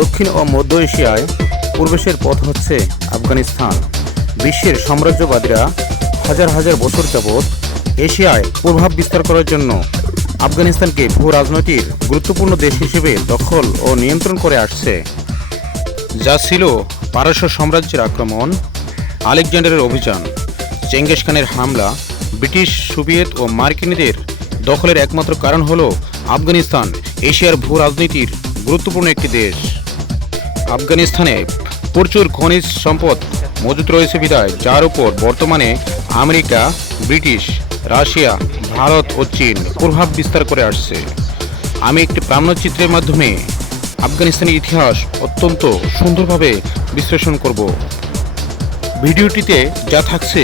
দক্ষিণ ও মধ্য এশিয়ায় প্রবেশের পথ হচ্ছে আফগানিস্তান। বিশ্বের সাম্রাজ্যবাদীরা হাজার হাজার বছর যাবৎ এশিয়ায় প্রভাব বিস্তার করার জন্য আফগানিস্তানকে ভূ রাজনৈতিক গুরুত্বপূর্ণ দেশ হিসেবে দখল ও নিয়ন্ত্রণ করে আসছে, যা ছিল পারস্য সাম্রাজ্যের আক্রমণ, আলেকজান্ডারের অভিযান, চেঙ্গিস খানের হামলা, ব্রিটিশ, সোভিয়েত ও মার্কিনীদের দখলের একমাত্র কারণ হল আফগানিস্তান এশিয়ার ভূ রাজনীতির গুরুত্বপূর্ণ একটি দেশ। আফগানিস্তানে প্রচুর খনিজ সম্পদ মজুদ রয়েছে বিধায় যার উপর বর্তমানে আমেরিকা, ব্রিটিশ, রাশিয়া, ভারত ও চীন প্রভাব বিস্তার করে আসছে। আমি একটি প্রামাণ্যচিত্রের মাধ্যমে আফগানিস্তানের ইতিহাস অত্যন্ত সুন্দরভাবে বিশ্লেষণ করব। ভিডিওটিতে যা থাকছে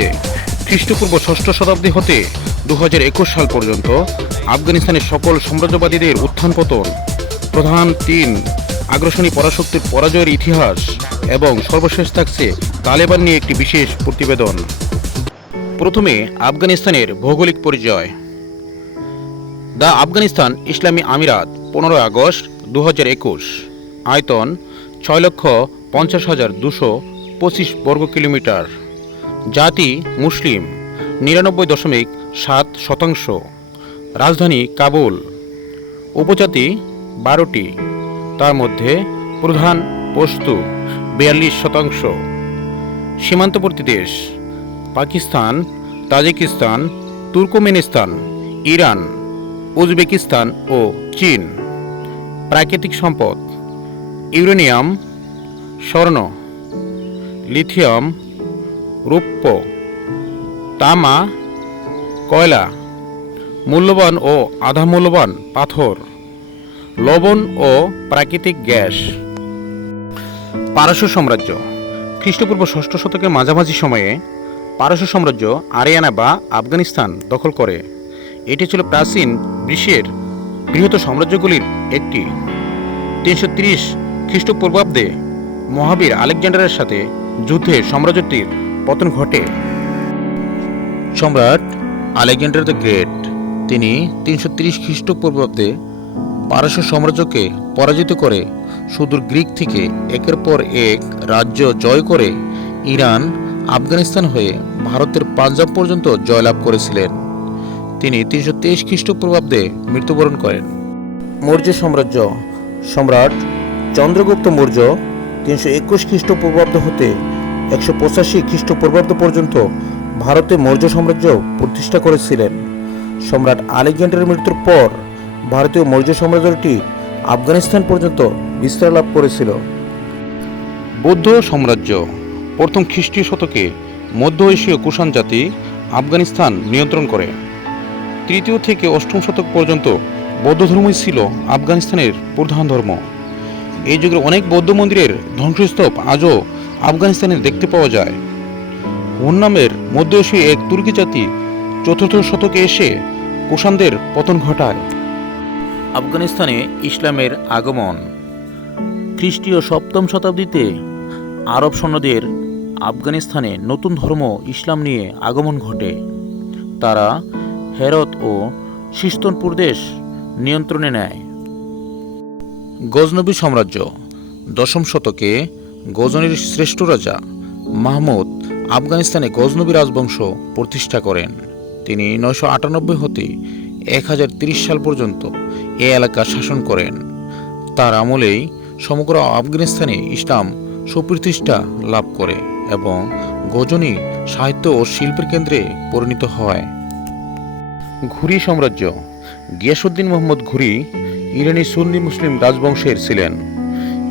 খ্রিস্টপূর্ব ষষ্ঠ শতাব্দী হতে 2021 সাল পর্যন্ত আফগানিস্তানের সকল সাম্রাজ্যবাদীদের উত্থান পতন, প্রধান 3 আগ্রাসনী পরাশক্তির পরাজয়ের ইতিহাস এবং সর্বশেষ থাকছে তালেবান নিয়ে একটি বিশেষ প্রতিবেদন। প্রথমে আফগানিস্তানের ভৌগোলিক পরিচয়। দ্য আফগানিস্তান ইসলামী আমিরাত 15 আগস্ট 2021। আয়তন 6,50,225 বর্গ কিলোমিটার। জাতি মুসলিম 99.7%। রাজধানী কাবুল। উপজাতি 12টি, তার মধ্যে প্রধান পশতু 42%। সীমান্তবর্তী দেশ Pakistan, Tajikistan, Turkmenistan, Iran, Uzbekistan ও চীন। প্রাকৃতিক সম্পদ ইউরেনিয়াম, স্বর্ণ, লিথিয়াম, রৌপ্য, তামা, কয়লা, মূল্যবান ও আধা মূল্যবান পাথর, লবণ ও প্রাকৃতিক গ্যাস। পারস্য সাম্রাজ্য খ্রিস্টপূর্ব ষষ্ঠ শতকের মাঝামাঝি সময়ে পারস্য সাম্রাজ্য আরিয়ানা বা আফগানিস্তান দখল করে। এটি ছিল প্রাচীন বিশ্বের বৃহৎ সাম্রাজ্যগুলির একটি। 330 খ্রিস্টপূর্বাব্দে মহাবীর আলেকজান্ডারের সাথে যুদ্ধে সাম্রাজ্যটির পতন ঘটে। সম্রাট আলেকজান্ডার দ্য গ্রেট তিনি 330 খ্রিস্টপূর্বাব্দে পারস্য সাম্রাজ্যকে পরাজিত করে সুদূর গ্রিক থেকে একের পর এক রাজ্য জয় করে ইরান, আফগানিস্তান হয়ে ভারতের পাঞ্জাব পর্যন্ত জয়লাভ করেছিলেন। তিনি 323 খ্রিস্টপূর্বাব্দে মৃত্যুবরণ করেন। মৌর্য সাম্রাজ্য সম্রাট চন্দ্রগুপ্ত মৌর্য 321 খ্রিস্টপূর্বাব্দ হতে 185 খ্রিস্টপূর্বাব্দ পর্যন্ত ভারতে মৌর্য সাম্রাজ্য প্রতিষ্ঠা করেছিলেন। সম্রাট আলেকজান্ডারের মৃত্যুর পর ভারতীয় মৌর্য সাম্রাজ্যটি আফগানিস্তান পর্যন্ত বিস্তার লাভ করেছিল। বৌদ্ধ সাম্রাজ্য প্রথম খ্রিস্টীয় শতকে মধ্য এশীয় কুষাণ জাতি আফগানিস্তান নিয়ন্ত্রণ করে। 3য় থেকে 8ম শতক পর্যন্ত বৌদ্ধ ধর্মই ছিল আফগানিস্তানের প্রধান ধর্ম। এই যুগের অনেক বৌদ্ধ মন্দিরের ধ্বংসস্তূপ আজও আফগানিস্তানে দেখতে পাওয়া যায়। হুন নামের মধ্য এশীয় এক তুর্কি জাতি 4র্থ শতকে এসে কুষাণদের পতন ঘটায়। আফগানিস্তানে ইসলামের আগমন খ্রিস্টীয় 7ম শতাব্দীতে আরব সৈন্যদের আফগানিস্তানে নতুন ধর্ম ইসলাম নিয়ে আগমন ঘটে। তারা হেরত ও সিস্তন প্রদেশ নিয়ন্ত্রণে নেয়। গজনবী সাম্রাজ্য 10ম শতকে গজনির শ্রেষ্ঠ রাজা মাহমুদ আফগানিস্তানে গজনবী রাজবংশ প্রতিষ্ঠা করেন। তিনি 998 হতে 1030 সাল পর্যন্ত এ এলাকা শাসন করেন। তার আমলেই সমগ্র আফগানিস্তানে ইসলাম সুপ্রতিষ্ঠা লাভ করে এবং গজনি সাহিত্য ও শিল্পের কেন্দ্রে পরিণত হয়। ঘুরি সাম্রাজ্য গিয়াসউদ্দিন মোহাম্মদ ঘুরি ইরানি সুন্নি মুসলিম রাজবংশের ছিলেন।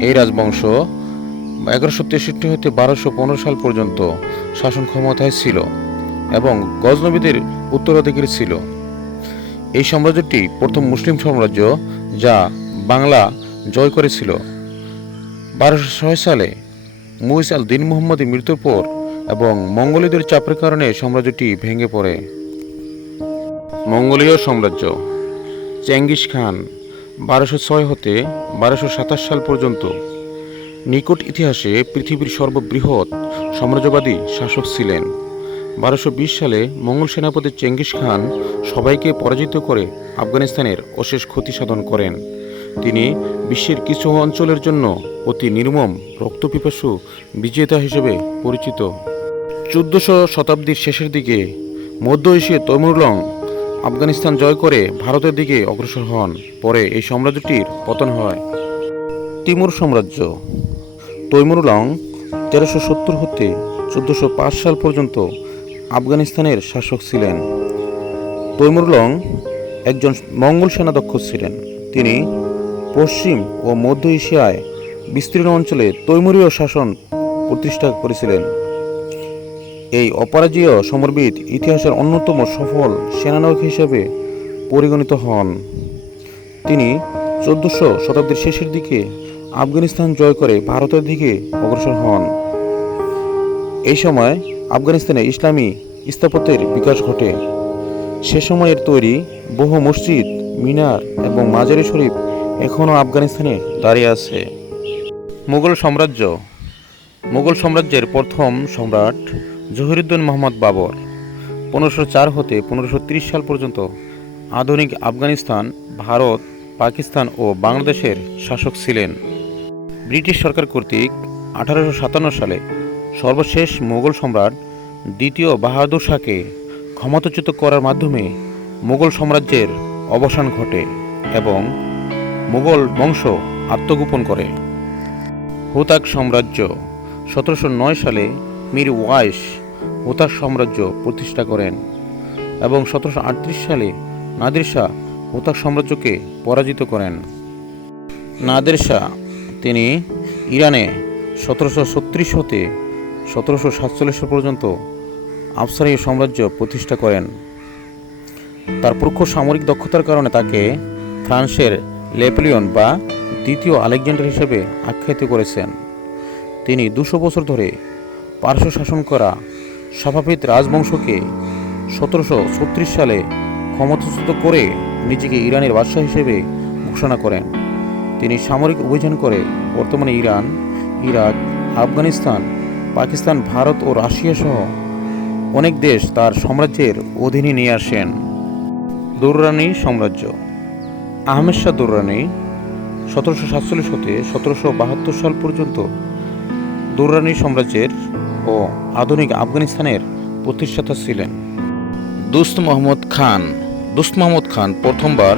এই রাজবংশ 1163 হতে 1215 সাল পর্যন্ত শাসন ক্ষমতায় ছিল এবং গজনবীদের উত্তরাধিকারী ছিল। এই সাম্রাজ্যটি প্রথম মুসলিম সাম্রাজ্য যা বাংলা জয় করেছিল। 1206 সালে মুইজ আল দিন মুহাম্মদের মৃত্যুর পর এবং মঙ্গোলীয়দের চাপের কারণে সাম্রাজ্যটি ভেঙে পড়ে। মঙ্গোলীয় সাম্রাজ্য চেঙ্গিস খান 1206 হতে 1227 সাল পর্যন্ত নিকট ইতিহাসে পৃথিবীর সর্ববৃহৎ সাম্রাজ্যবাদী শাসক ছিলেন। 1220 সালে মঙ্গল সেনাপতি চেঙ্গিস খান সবাইকে পরাজিত করে আফগানিস্তানের অশেষ ক্ষতি সাধন করেন। তিনি বিশ্বের কিছু অঞ্চলের জন্য অতি নির্মম রক্তপিপাসু বিজেতা হিসেবে পরিচিত। 1400 শতাব্দীর শেষের দিকে মধ্য এশীয় তৈমুরলং আফগানিস্তান জয় করে ভারতের দিকে অগ্রসর হন। পরে এই সাম্রাজ্যটির পতন হয়। তিমুর সাম্রাজ্য। তৈমুরলং 1370 হতে 1405 সাল পর্যন্ত আফগানিস্তানের শাসক ছিলেন। তৈমুরলং একজন মঙ্গল সেনাধ্যক্ষ ছিলেন। তিনি পশ্চিম ও মধ্য এশিয়ায় বিস্তীর্ণ অঞ্চলে তৈমুরীয় শাসন প্রতিষ্ঠা করেছিলেন। এই অপরাজেয় সমরবিদ ইতিহাসের অন্যতম সফল সেনানায়ক হিসেবে পরিগণিত হন। তিনি 1400 শতাব্দীর শেষের দিকে আফগানিস্তান জয় করে ভারতের দিকে অগ্রসর হন। এই সময় আফগানিস্তানে ইসলামী স্থাপত্যের বিকাশ ঘটে। সে সময়ের তৈরি বহু মসজিদ, মিনার এবং মাজারি শরীফ এখনও আফগানিস্তানে দাঁড়িয়ে আছে। মুঘল সাম্রাজ্য। মুঘল সাম্রাজ্যের প্রথম সম্রাট জহিরুদ্দিন মোহাম্মদ বাবর 1504 হতে 1530 সাল পর্যন্ত আধুনিক আফগানিস্তান, ভারত, পাকিস্তান ও বাংলাদেশের শাসক ছিলেন। ব্রিটিশ সরকার কর্তৃক 1857 সালে সর্বশেষ মুঘল সম্রাট দ্বিতীয় বাহাদুর শাহকে ক্ষমতাচ্যুত করার মাধ্যমে মুঘল সাম্রাজ্যের অবসান ঘটে এবং মুঘল বংশ আত্মগোপন করে। হুতাক সাম্রাজ্য। 1709 সালে মীর ওয়াইস হুতাক সাম্রাজ্য প্রতিষ্ঠা করেন এবং 1738 সালে নাদির শাহ হুতাক সাম্রাজ্যকে পরাজিত করেন। নাদের শাহ তিনি ইরানে 1736 হতে 1747 পর্যন্ত আফসারি সাম্রাজ্য প্রতিষ্ঠা করেন। তার প্রখর সামরিক দক্ষতার কারণে তাকে ফ্রান্সের নেপোলিয়ন বা দ্বিতীয় আলেকজান্ডার হিসেবে আখ্যায়িত করেছেন। তিনি 200 বছর ধরে পারস্য শাসন করা সাফাভিদ রাজবংশকে 1736 সালে ক্ষমতাচ্যুত করে নিজেকে ইরানের বাদশাহ হিসেবে ঘোষণা করেন। তিনি সামরিক অভিযান করে বর্তমানে ইরান, ইরাক, আফগানিস্তান, পাকিস্তান, ভারত ও রাশিয়া সহ অনেক দেশ তার সাম্রাজ্যের অধীনে নিয়ে আসেন। দুররানি সাম্রাজ্য। আহমেদ শাহ দুররানি 1747 হতে 1772 সাল পর্যন্ত দুররানি সাম্রাজ্যের ও আধুনিক আফগানিস্তানের প্রতিষ্ঠাতা ছিলেন। দোস্ত মোহাম্মদ খান। দোস্ত মোহাম্মদ খান প্রথমবার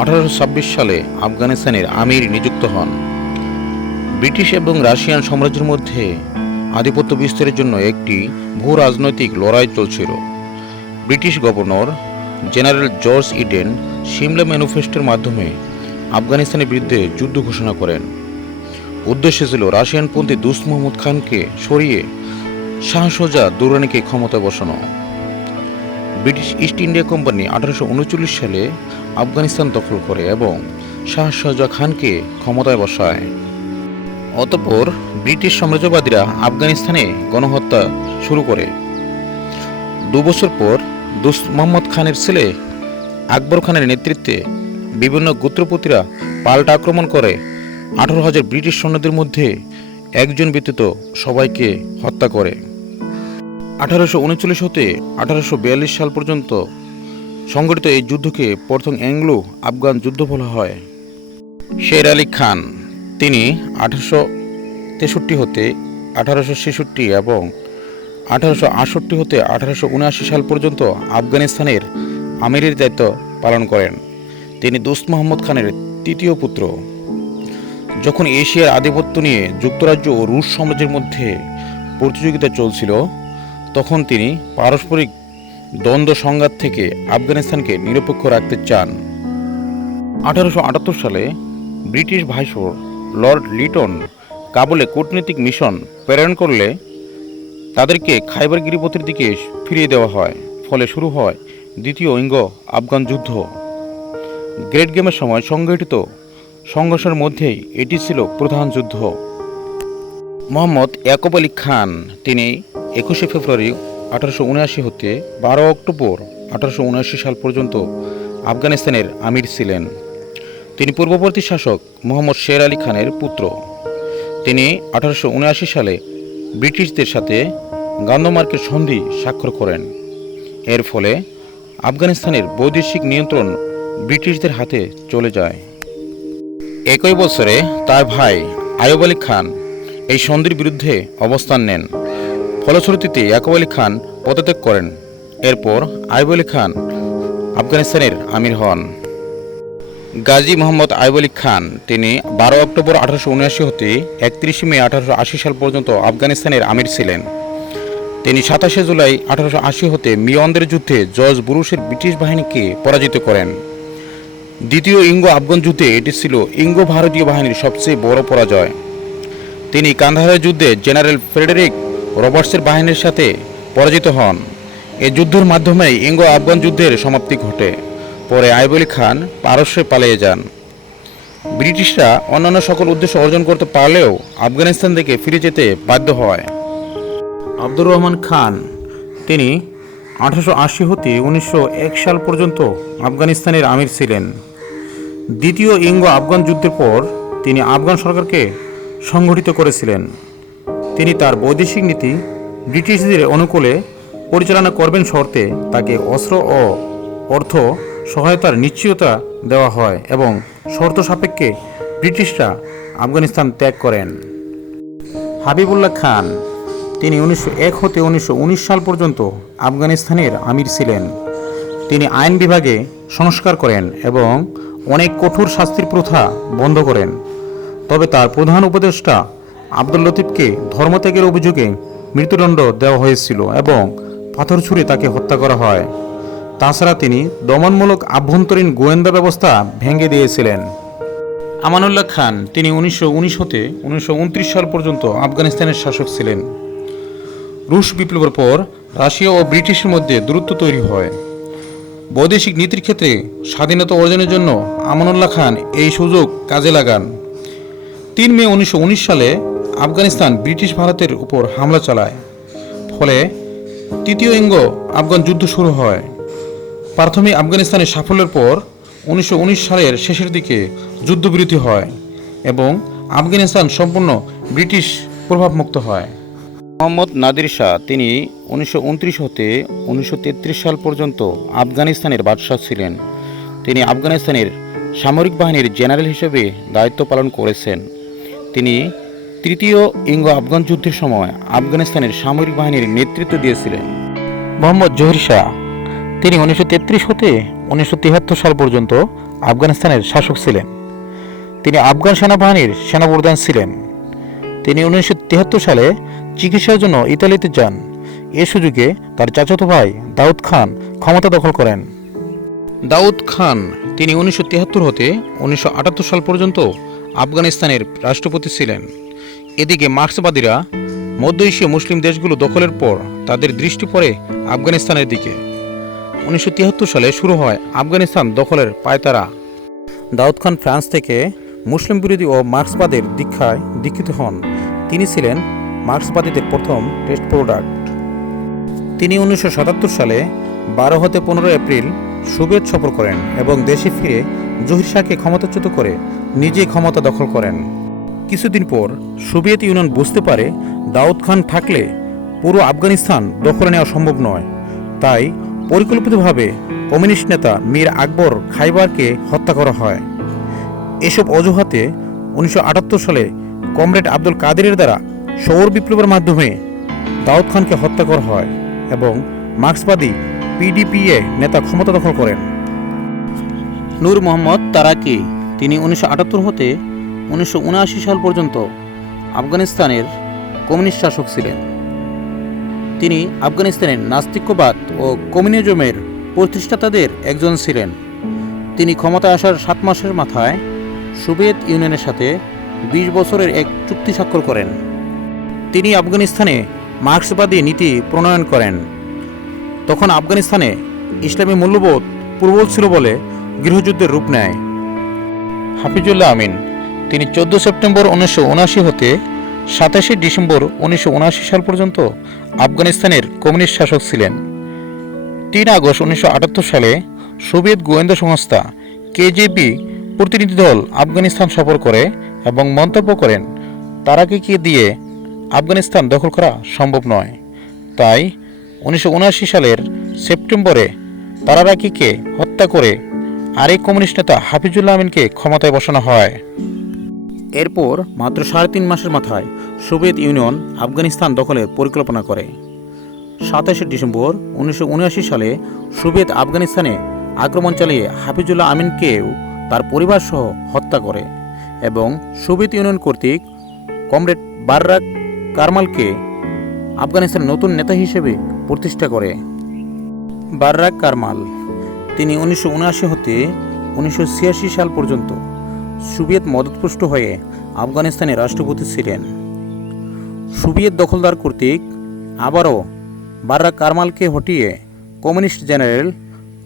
1826 সালে আফগানিস্তানের আমির নিযুক্ত হন। ব্রিটিশ এবং রাশিয়ান সাম্রাজ্যের মধ্যে আধিপত্য বিস্তারের জন্য একটি ভূ রাজনৈতিক লড়াই চলছিল। British governor general George Eden Simla ম্যানিফেস্টোর মাধ্যমে আফগানিস্তানের বিরুদ্ধে যুদ্ধ ঘোষণা করেন। উদ্দেশ্য ছিল রাশিয়ানপন্থী দোস্ত মোহাম্মদ খানকে সরিয়ে শাহ সোজা দুররানিকে ক্ষমতায় বসানো। ব্রিটিশ ইস্ট ইন্ডিয়া কোম্পানি 1839 সালে আফগানিস্তান দখল করে এবং শাহ সোজা খানকে ক্ষমতায় বসায়। অতঃপর ব্রিটিশ সাম্রাজ্যবাদীরা আফগানিস্তানে গণহত্যা শুরু করে। 2 বছর পর দোস্ত মোহাম্মদ খানের ছেলে আকবর খানের নেতৃত্বে বিভিন্ন গোত্রপতিরা পাল্টা আক্রমণ করে 18,000 ব্রিটিশ সৈন্যদের মধ্যে একজন ব্যতীত সবাইকে হত্যা করে। 1839 হতে 1842 সাল পর্যন্ত সংগঠিত এই যুদ্ধকে প্রথম অ্যাংলো আফগান যুদ্ধ বলা হয়। শের আলী খান তিনি 1863 হতে 1866 এবং 1868 হতে 1879 সাল পর্যন্ত আফগানিস্তানের আমিরের দায়িত্ব পালন করেন। তিনি দোস্ত মোহাম্মদ খানের তৃতীয় পুত্র। যখন এশিয়ার আধিপত্য নিয়ে যুক্তরাজ্য ও রুশ সাম্রাজ্যের মধ্যে প্রতিযোগিতা চলছিল, তখন তিনি পারস্পরিক দ্বন্দ্ব সংঘাত থেকে আফগানিস্তানকে নিরপেক্ষ রাখতে চান। 1878 সালে ব্রিটিশ ভাইসরয় লর্ড লিটন কাবুলে কূটনৈতিক মিশন প্রেরণ করলে তাদেরকে খাইবার গিরিপথের দিকে ফিরিয়ে দেওয়া হয়। ফলে শুরু হয় দ্বিতীয় ইঙ্গো আফগান যুদ্ধ। গ্রেট গেমের সময় সংগঠিত সংঘর্ষের মধ্যেই এটি ছিল প্রধান যুদ্ধ। মোহাম্মদ ইয়াকুব আলী খান তিনি 21 ফেব্রুয়ারি 1879 হতে 12 অক্টোবর 1879 সাল পর্যন্ত আফগানিস্তানের আমির ছিলেন। তিনি পূর্ববর্তী শাসক মোহাম্মদ শের আলী খানের পুত্র। তিনি 1879 সালে ব্রিটিশদের সাথে গান্ধমার্কের সন্ধি স্বাক্ষর করেন। এর ফলে আফগানিস্তানের বৈদেশিক নিয়ন্ত্রণ ব্রিটিশদের হাতে চলে যায়। একই বছরে তার ভাই আইয়ুব আলী খান এই সন্ধির বিরুদ্ধে অবস্থান নেন। ফলশ্রুতিতে ইয়াকুব আলী খান পদত্যাগ করেন। এরপর আইয়ুব আলী খান আফগানিস্তানের আমির হন। গাজী মোহাম্মদ আইয়ুব আলী খান তিনি 12 অক্টোবর 1879 হতে 31 মে 1880 সাল পর্যন্ত আফগানিস্তানের আমির ছিলেন। তিনি 27 জুলাই 1880 হতে মিয়ানদের যুদ্ধে জর্জ বুরুসের ব্রিটিশ বাহিনীকে পরাজিত করেন। দ্বিতীয় ইঙ্গো আফগান যুদ্ধে এটি ছিল ইঙ্গো ভারতীয় বাহিনীর সবচেয়ে বড় পরাজয়। তিনি কান্দাহারের যুদ্ধে জেনারেল ফ্রেডেরিক রবার্টসের বাহিনীর সাথে পরাজিত হন। এই যুদ্ধের মাধ্যমে ইঙ্গো আফগান যুদ্ধের সমাপ্তি ঘটে। পরে আইয়ুব আলী খান পারস্যে পালিয়ে যান। ব্রিটিশরা অন্যান্য সকল উদ্দেশ্য অর্জন করতে পারলেও আফগানিস্তান থেকে ফিরে যেতে বাধ্য হয়। আব্দুর রহমান খান তিনি 1880 হতে 1901 সাল পর্যন্ত আফগানিস্তানের আমির ছিলেন। দ্বিতীয় ইঙ্গো আফগান যুদ্ধের পর তিনি আফগান সরকারকে সংগঠিত করেছিলেন। তিনি তার বৈদেশিক নীতি ব্রিটিশদের অনুকূলে পরিচালনা করবেন শর্তে তাকে অস্ত্র ও অর্থ সহায়তার নিশ্চয়তা দেওয়া হয় এবং শর্ত সাপেক্ষে ব্রিটিশরা আফগানিস্তান ত্যাগ করেন। হাবিবুল্লাহ খান তিনি 1901 হতে 1919 সাল পর্যন্ত আফগানিস্তানের আমির ছিলেন। তিনি আইন বিভাগে সংস্কার করেন এবং অনেক কঠোর শাস্তির প্রথা বন্ধ করেন। তবে তার প্রধান উপদেষ্টা আব্দুল লতিফকে ধর্মত্যাগের অভিযোগে মৃত্যুদণ্ড দেওয়া হয়েছিল এবং পাথর ছুঁড়ে তাকে হত্যা করা হয়। তাছাড়া তিনি দমনমূলক আভ্যন্তরীণ গোয়েন্দা ব্যবস্থা ভেঙে দিয়েছিলেন। আমানুল্লাহ খান তিনি 1919 হতে 1929 সাল পর্যন্ত আফগানিস্তানের শাসক ছিলেন। রুশ বিপ্লবের পর রাশিয়া ও ব্রিটিশের মধ্যে দূরত্ব তৈরি হয়। বৈদেশিক নীতির ক্ষেত্রে স্বাধীনতা অর্জনের জন্য আমানুল্লাহ খান এই সুযোগ কাজে লাগান। 3 মে 1919 সালে আফগানিস্তান ব্রিটিশ ভারতের উপর হামলা চালায়। ফলে তৃতীয় ইঙ্গো আফগান যুদ্ধ শুরু হয়। প্রাথমিক আফগানিস্তানের সাফল্যের পর 1919 সালের শেষের দিকে যুদ্ধবিরতি হয় এবং আফগানিস্তান সম্পূর্ণ ব্রিটিশ প্রভাবমুক্ত হয়। মোহাম্মদ নাদির শাহ তিনি 1929 হতে 1933 সাল পর্যন্ত আফগানিস্তানের বাদশাহ ছিলেন। তিনি আফগানিস্তানের সামরিক বাহিনীর জেনারেল হিসেবে দায়িত্ব পালন করেছেন। তিনি তৃতীয় ইঙ্গো আফগান যুদ্ধের সময় আফগানিস্তানের সামরিক বাহিনীর নেতৃত্ব দিয়েছিলেন। মোহাম্মদ জহির শাহ তিনি 1933 হতে 1973 সাল পর্যন্ত আফগানিস্তানের শাসক ছিলেন। তিনি আফগান সেনাবাহিনীর সেনাপ্রধান ছিলেন। তিনি 1973 সালে চিকিৎসার জন্য ইতালিতে যান। এ সুযোগে তার চাচাতো ভাই দাউদ খান ক্ষমতা দখল করেন। দাউদ খান তিনি 1973 হতে 1978 সাল পর্যন্ত আফগানিস্তানের রাষ্ট্রপতি ছিলেন। এদিকে মার্ক্সবাদীরা মধ্য এশীয় মুসলিম দেশগুলো দখলের পর তাদের দৃষ্টি পড়ে আফগানিস্তানের দিকে। 1973 সালে শুরু হয় আফগানিস্তান দখলের পায়তারা। দাউদ খান ফ্রান্স থেকে মুসলিম বিরোধী ও মার্ক্সবাদের দীক্ষায় দীক্ষিত হন। তিনি ছিলেন মার্ক্সবাদীদের প্রথম টেস্ট প্রোডাক্ট। তিনি 1977 সালে 12 হতে 15 এপ্রিল সোভিয়েত সফর করেন এবং দেশে ফিরে জহির শাহকে ক্ষমতাচ্যুত করে নিজেই ক্ষমতা দখল করেন। কিছুদিন পর সোভিয়েত ইউনিয়ন বুঝতে পারে দাউদ খান থাকলে পুরো আফগানিস্তান দখলে নেওয়া সম্ভব নয়। তাই পরিকল্পিতভাবে কমিউনিস্ট নেতা মীর আকবর খাইবারকে হত্যা করা হয়। এসব অজুহাতে 1978 সালে কমরেড আব্দুল কাদেরের দ্বারা সৌর বিপ্লবের মাধ্যমে দাউদ খানকে হত্যা করা হয় এবং মার্ক্সবাদী পিডিপিএ নেতা ক্ষমতা দখল করেন। নূর মোহাম্মদ তারাকি তিনি 1978 হতে 1979 সাল পর্যন্ত আফগানিস্তানের কমিউনিস্ট শাসক ছিলেন। তিনি আফগানিস্তানের নাস্তিক্যবাদ ও কমিউনিজমের প্রতিষ্ঠাতাদের একজন ছিলেন। তিনি ক্ষমতায় আসার 7 মাসের মাথায় সোভিয়েত ইউনিয়নের সাথে 20 বছরের এক চুক্তি স্বাক্ষর করেন। তিনি আফগানিস্তানে মার্ক্সবাদী নীতি প্রণয়ন করেন। তখন আফগানিস্তানে ইসলামী মূল্যবোধ প্রবল ছিল বলে গৃহযুদ্ধের রূপ নেয়। হাফিজুল্লাহ আমিন তিনি 14 সেপ্টেম্বর 1979 হতে 27 ডিসেম্বর 1979 সাল পর্যন্ত আফগানিস্তানের কমিউনিস্ট শাসক ছিলেন। 3 আগস্ট 1978 সালে সোভিয়েত গোয়েন্দা সংস্থা কেজিবি প্রতিনিধি দল আফগানিস্তান সফর করে এবং মন্তব্য করেন তারাকিকে দিয়ে আফগানিস্তান দখল করা সম্ভব নয়। তাই 1979 সালের সেপ্টেম্বরে তারাকিকে হত্যা করে আরেক কমিউনিস্ট নেতা হাফিজুল্লাহ আমিনকে ক্ষমতায় বসানো হয়। এরপর মাত্র 3.5 মাসের মাথায় সোভিয়েত ইউনিয়ন আফগানিস্তান দখলের পরিকল্পনা করে। 27 ডিসেম্বর 1979 সালে সোভিয়েত আফগানিস্তানে আক্রমণ চালিয়ে হাফিজুল্লাহ আমিনকেও তার পরিবার সহ হত্যা করে এবং সোভিয়েত ইউনিয়ন কর্তৃক কমরেড বাররাক কারমালকে আফগানিস্তানের নতুন নেতা হিসেবে প্রতিষ্ঠা করে। বাররাক কারমাল তিনি 1979 হতে 1986 সাল পর্যন্ত সোভিয়েত মদতপুষ্ট হয়ে আফগানিস্তানের রাষ্ট্রপতি ছিলেন। সোভিয়েত দখলদার কর্তৃক আবারও বাররাক কারমালকে হটিয়ে কমিউনিস্ট জেনারেল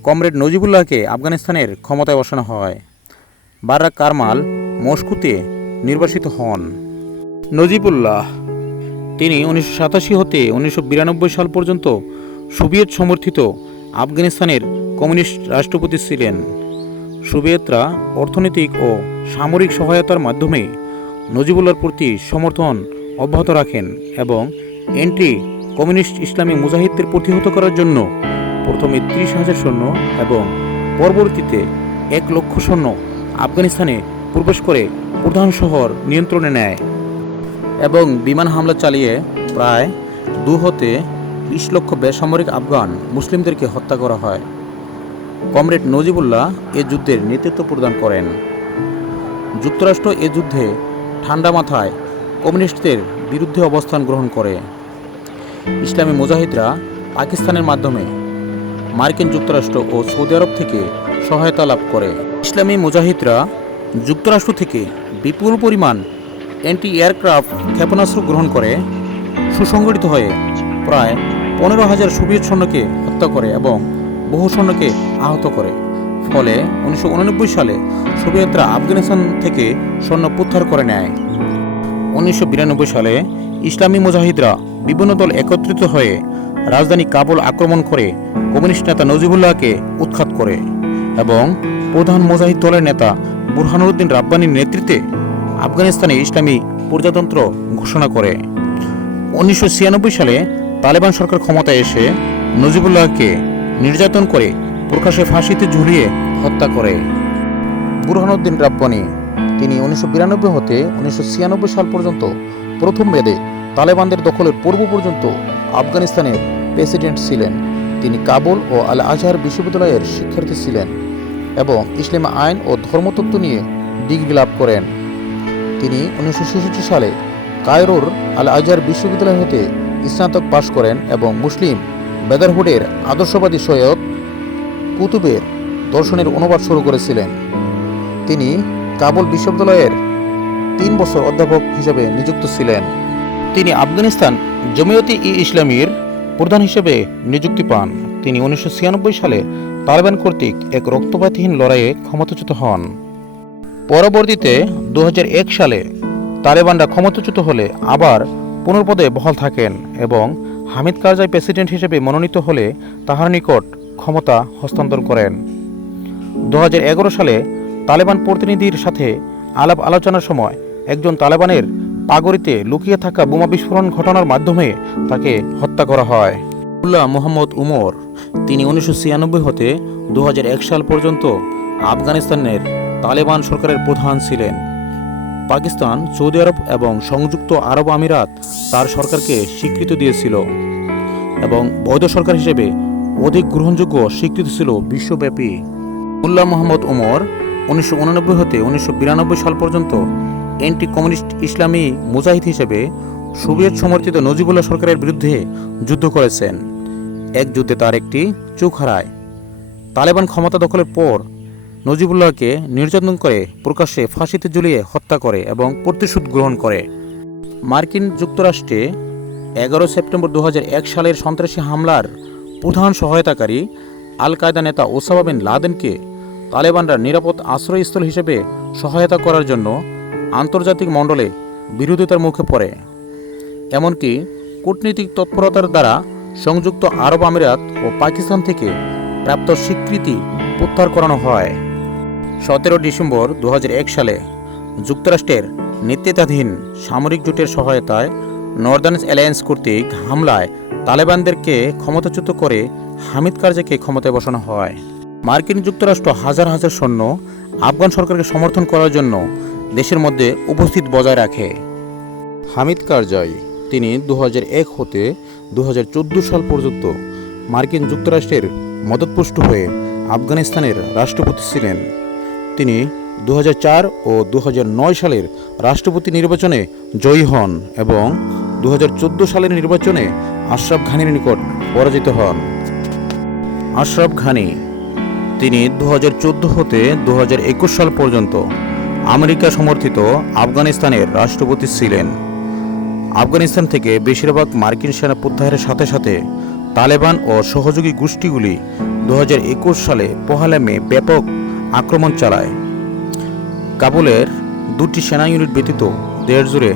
কমরেড নজিবুল্লাহকে আফগানিস্তানের ক্ষমতায় বসানো হয়। বাররাক কারমাল মস্কোতে নির্বাসিত হন। নজিবুল্লাহ তিনি 1987 হতে 1992 সাল পর্যন্ত সোভিয়েত সমর্থিত আফগানিস্তানের কমিউনিস্ট রাষ্ট্রপতি ছিলেন। সোভিয়েতরা অর্থনৈতিক ও সামরিক সহায়তার মাধ্যমে নজিবুল্লাহর প্রতি সমর্থন অব্যাহত রাখেন এবং অ্যান্টি কমিউনিস্ট ইসলামী মুজাহিদদের প্রতিহত করার জন্য প্রথমে 30,000 সৈন্য এবং পরবর্তীতে 1 লক্ষ সৈন্য আফগানিস্তানে প্রবেশ করে প্রধান শহর নিয়ন্ত্রণে নেয় এবং বিমান হামলা চালিয়ে প্রায় 2 হতে 20 লক্ষ বেসামরিক আফগান মুসলিমদেরকে হত্যা করা হয়। কমরেড নজিবুল্লাহ এ যুদ্ধের নেতৃত্ব প্রদান করেন। যুক্তরাষ্ট্র এ যুদ্ধে ঠান্ডা মাথায় কমিউনিস্টদের বিরুদ্ধে অবস্থান গ্রহণ করে। ইসলামী মুজাহিদরা পাকিস্তানের মাধ্যমে মার্কিন যুক্তরাষ্ট্র ও সৌদি আরব থেকে সহায়তা লাভ করে। ইসলামী মুজাহিদরা যুক্তরাষ্ট্র থেকে বিপুল পরিমাণ অ্যান্টি এয়ারক্রাফট ক্ষেপণাস্ত্র গ্রহণ করে সুসংগঠিত হয়ে প্রায় 15,000 সোভিয়েত সৈন্যকে হত্যা করে এবং বহু সৈন্যকে আহত করে। ফলে 1989 সালে সোভিয়েতরা আফগানিস্তান থেকে সৈন্য প্রত্যাহার করে নেয়। 1992 সালে ইসলামী মুজাহিদরা বিভিন্ন দল একত্রিত হয়ে রাজধানী কাবুল আক্রমণ করে কমিউনিস্ট নেতা নজিবুল্লাহকে উৎখাত করে এবং প্রধান মুজাহিদ দলের নেতা বুরহানুদ্দিন রাব্বানির নেতৃত্বে আফগানিস্তানে ইসলামী প্রজাতন্ত্র ঘোষণা করে। 1996 সালে তালেবান সরকার ক্ষমতায় এসে নজিবুল্লাহকে নির্যাতন করে প্রকাশ্যে ফাঁসিতে ঝুলিয়ে হত্যা করে। বুরহানুদ্দিন রাব্বানি তিনি 1992 হতে 1996 সাল পর্যন্ত প্রথম মেয়াদে তালেবানদের দখলের পূর্ব পর্যন্ত আফগানিস্তানের প্রেসিডেন্ট ছিলেন। তিনি কাবুল ও আল আজহার বিশ্ববিদ্যালয়ের শিক্ষার্থী ছিলেন এবং ইসলামী আইন ও ধর্মতত্ত্ব নিয়ে ডিগ্রি লাভ করেন। তিনি 1966 সালে কায়রোর আল আজহার বিশ্ববিদ্যালয় হতে স্নাতক পাশ করেন এবং মুসলিম ব্রাদারহুডের আদর্শবাদী সৈয়দ কুতুবের দর্শনের অনুবাদ শুরু করেছিলেন। তিনি কাবুল বিশ্ববিদ্যালয়ের 3 বছর অধ্যাপক হিসেবে নিযুক্ত ছিলেন। তিনি আফগানিস্তান জমিয়তে ইসলামীর প্রধান হিসেবে নিযুক্তি পান। তিনি 1996 সালে তালেবান কর্তৃক এক রক্তপাতহীন লড়াইয়ে ক্ষমতাচ্যুত হন। পরবর্তীতে 2001 সালে তালেবানরা ক্ষমতাচ্যুত হলে আবার পুনর্পদে বহাল থাকেন এবং হামিদ কারজাই প্রেসিডেন্ট হিসেবে মনোনীত হলে তাহার নিকট ক্ষমতা হস্তান্তর করেন। 2011 সালে তালেবান প্রতিনিধির সাথে আলাপ আলোচনার সময় একজন তালেবানের পাগড়িতে লুকিয়ে থাকা বোমা বিস্ফোরণ ঘটনার মাধ্যমে তাকে হত্যা করা হয়। উল্লাহ মোহাম্মদ উমর তিনি 1996 হতে 2001 সাল পর্যন্ত আফগানিস্তানের তালেবান সরকারের প্রধান ছিলেন। পাকিস্তান, সৌদি আরব এবং সংযুক্ত আরব আমিরাত তার সরকারকে স্বীকৃতি দিয়েছিল এবং বৈধ সরকার হিসেবে অধিক গ্রহণযোগ্য স্বীকৃতি ছিল বিশ্বব্যাপী। উল্লাহ মোহাম্মদ উমর 1989 হতে 1992 সাল পর্যন্ত অ্যান্টি কমিউনিস্ট ইসলামী মুজাহিদ হিসেবে সোভিয়েত সমর্থিত নজিবুল্লাহ সরকারের বিরুদ্ধে যুদ্ধ করেছেন। এক যুদ্ধে তার একটি চোখ হারায়। তালেবান ক্ষমতা দখলের পর নজিবুল্লাহকে নির্যাতন করে প্রকাশ্যে ফাঁসিতে ঝুলিয়ে হত্যা করে এবং প্রতিশোধ গ্রহণ করে। মার্কিন যুক্তরাষ্ট্রে 11 সেপ্টেম্বর 2001 সালের সন্ত্রাসী হামলার প্রধান সহায়তাকারী আল কায়দা নেতা ওসামা বিন লাদেনকে তালেবানরা নিরাপদ আশ্রয়স্থল হিসেবে সহায়তা করার জন্য আন্তর্জাতিক মণ্ডলে বিরোধিতার মুখে পড়ে। এমনকি কূটনৈতিক তৎপরতার দ্বারা সংযুক্ত আরব আমিরাত ও পাকিস্তান থেকে প্রাপ্ত স্বীকৃতি প্রত্যাহার করানো হয়। 17 ডিসেম্বর 2001 সালে যুক্তরাষ্ট্রের নেতৃত্বাধীন সামরিক জোটের সহায়তায় নর্দার্ন অ্যালায়েন্স কর্তৃক হামলায় তালেবানদেরকে ক্ষমতাচ্যুত করে হামিদ কারজাইকে ক্ষমতায় বসানো হয়। মার্কিন যুক্তরাষ্ট্র হাজার হাজার সৈন্য আফগান সরকারকে সমর্থন করার জন্য দেশের মধ্যে উপস্থিত বজায় রাখে। হামিদ কারজাই, তিনি 2001 হতে 2014 সাল পর্যন্ত মার্কিন যুক্তরাষ্ট্রের মদতপুষ্ট হয়ে আফগানিস্তানের রাষ্ট্রপতি ছিলেন। তিনি 2004 ও 2009 সালের রাষ্ট্রপতি নির্বাচনে জয়ী হন এবং 2014 সালের নির্বাচনে আশরাফ ঘানির নিকট পরাজিত হন। আশরাফ ঘানি, তিনি 2014 হতে 2021 সাল পর্যন্ত আমেরিকা সমর্থিত আফগানিস্তানের রাষ্ট্রপতি ছিলেন। আফগানিস্তান থেকে বেশিরভাগ মার্কিন সেনা প্রত্যাহারের সাথে সাথে তালেবান ও সহযোগী গোষ্ঠীগুলি 2021 সালে 1 মে ব্যাপক আক্রমণ চালায়। কাবুলের 2টি সেনা ইউনিট ব্যতীত দেশ জুড়ে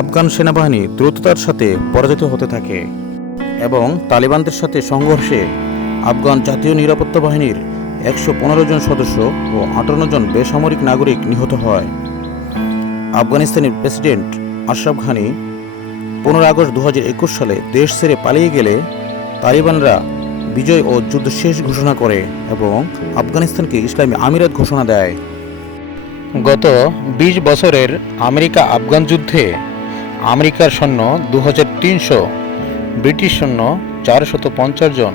আফগান সেনাবাহিনী দ্রুততার সাথে পরাজিত হতে থাকে এবং তালিবানদের সাথে সংঘর্ষে আফগান জাতীয় নিরাপত্তা বাহিনীর 115 জন সদস্য ও 58 জন বেসামরিক নাগরিক নিহত হয়। আফগানিস্তানের প্রেসিডেন্ট আশরাফ ঘানি 15 আগস্ট 2021 সালে দেশ ছেড়ে পালিয়ে গেলে তালিবানরা বিজয় ও যুদ্ধ শেষ ঘোষণা করে এবং আফগানিস্তানকে ইসলামী আমিরাত ঘোষণা দেয়। গত 20 বছরের আমেরিকা আফগান যুদ্ধে আমেরিকার সৈন্য 2300, ব্রিটিশ সৈন্য 450 জন,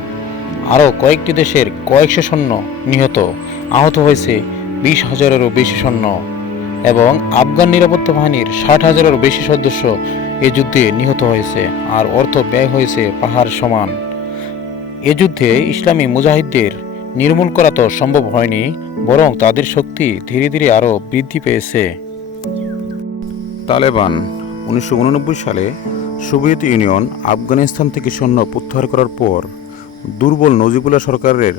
আরও কয়েকটি দেশের কয়েকশো সৈন্য নিহত, আহত হয়েছে 20,000-এরও বেশি সৈন্য এবং আফগান নিরাপত্তা বাহিনীর 60,000-এরও বেশি সদস্য এ যুদ্ধে নিহত হয়েছে আর অর্থ ব্যয় হয়েছে পাহাড় সমান। এ যুদ্ধে ইসলামী মুজাহিদদের নির্মূল করা তো সম্ভব হয়নি, বরং তাদের শক্তি ধীরে ধীরে আরও বৃদ্ধি পেয়েছে। তালেবান 1989 সালে সোভিয়েত ইউনিয়ন আফগানিস্তান থেকে সৈন্য প্রত্যাহার করার পর দুর্বল নজিবুল্লাহ সরকারের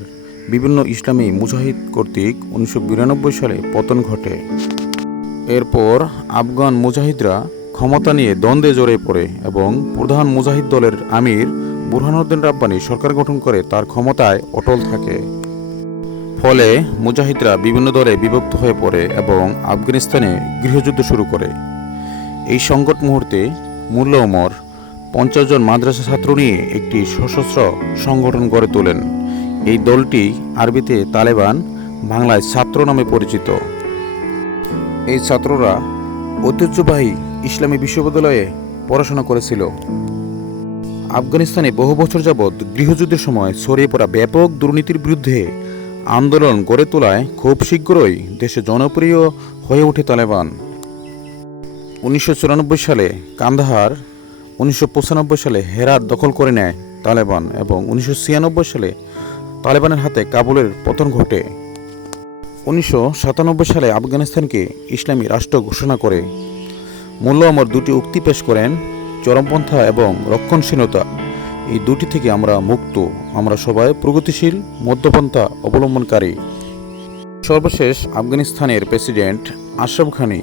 বিভিন্ন ইসলামী মুজাহিদ কর্তৃক 1992 সালে পতন ঘটে। এরপর আফগান মুজাহিদরা ক্ষমতা নিয়ে দ্বন্দ্বে জড়িয়ে পড়ে এবং প্রধান মুজাহিদ দলের আমির বুরহানুদ্দিন রাব্বানি সরকার গঠন করে তার ক্ষমতায় অটল থাকে। ফলে মুজাহিদরা বিভিন্ন দলে বিভক্ত হয়ে পড়ে এবং আফগানিস্তানে গৃহযুদ্ধ শুরু করে। এই সংকট মুহূর্তে মোল্লা ওমর 50 জন মাদ্রাসা ছাত্র নিয়ে একটি সশস্ত্র সংগঠন গড়ে তোলেন। এই দলটি আরবিতে তালেবান, বাংলায় ছাত্র নামে পরিচিত। এই ছাত্ররা ঐতিহ্যবাহী ইসলামী বিশ্ববিদ্যালয়ে পড়াশোনা করেছিল। আফগানিস্তানে বহু বছর যাবৎ গৃহযুদ্ধের সময় ছড়িয়ে পড়া ব্যাপক দুর্নীতির বিরুদ্ধে আন্দোলন গড়ে তোলায় খুব শীঘ্রই দেশে জনপ্রিয় হয়ে ওঠে তালেবান। 1994 সালে কান্দাহার, 1995 সালে হেরাত দখল করে নেয় তালেবান এবং 1996 সালে তালেবানের হাতে কাবুলের পতন ঘটে। 1997 সালে আফগানিস্তানকে ইসলামী রাষ্ট্র ঘোষণা করে। মোল্লা ওমর 2টি উক্তি পেশ করেন: চরমপন্থা এবং রক্ষণশীলতা, এই দুটি থেকে আমরা মুক্ত, আমরা সবাই প্রগতিশীল মধ্যপন্থা অবলম্বনকারী। সর্বশেষ আফগানিস্তানের প্রেসিডেন্ট আশরাফ ঘানি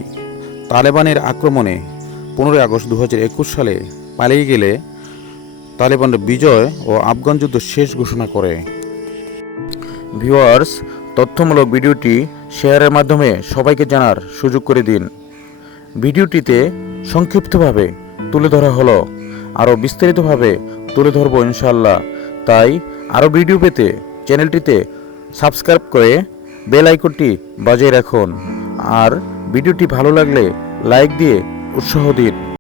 তালেবানের আক্রমণে 15 আগস্ট 2021 সালে পালিয়ে গেলে তালেবানের বিজয় ও আফগান যুদ্ধ শেষ ঘোষণা করে। ভিউয়ার্স, তথ্যমূলক ভিডিওটি শেয়ারের মাধ্যমে সবাইকে জানার সুযোগ করে দিন। ভিডিওটিতে সংক্ষিপ্তভাবে তুলে ধরা হলো, আরও বিস্তারিতভাবে তুলে ধরব ইনশাআল্লাহ। তাই আরও ভিডিও পেতে চ্যানেলটিতে সাবস্ক্রাইব করে বেল আইকনটি বাজিয়ে রাখুন আর ভিডিওটি ভালো লাগলে লাইক দিয়ে উৎসাহ দিন।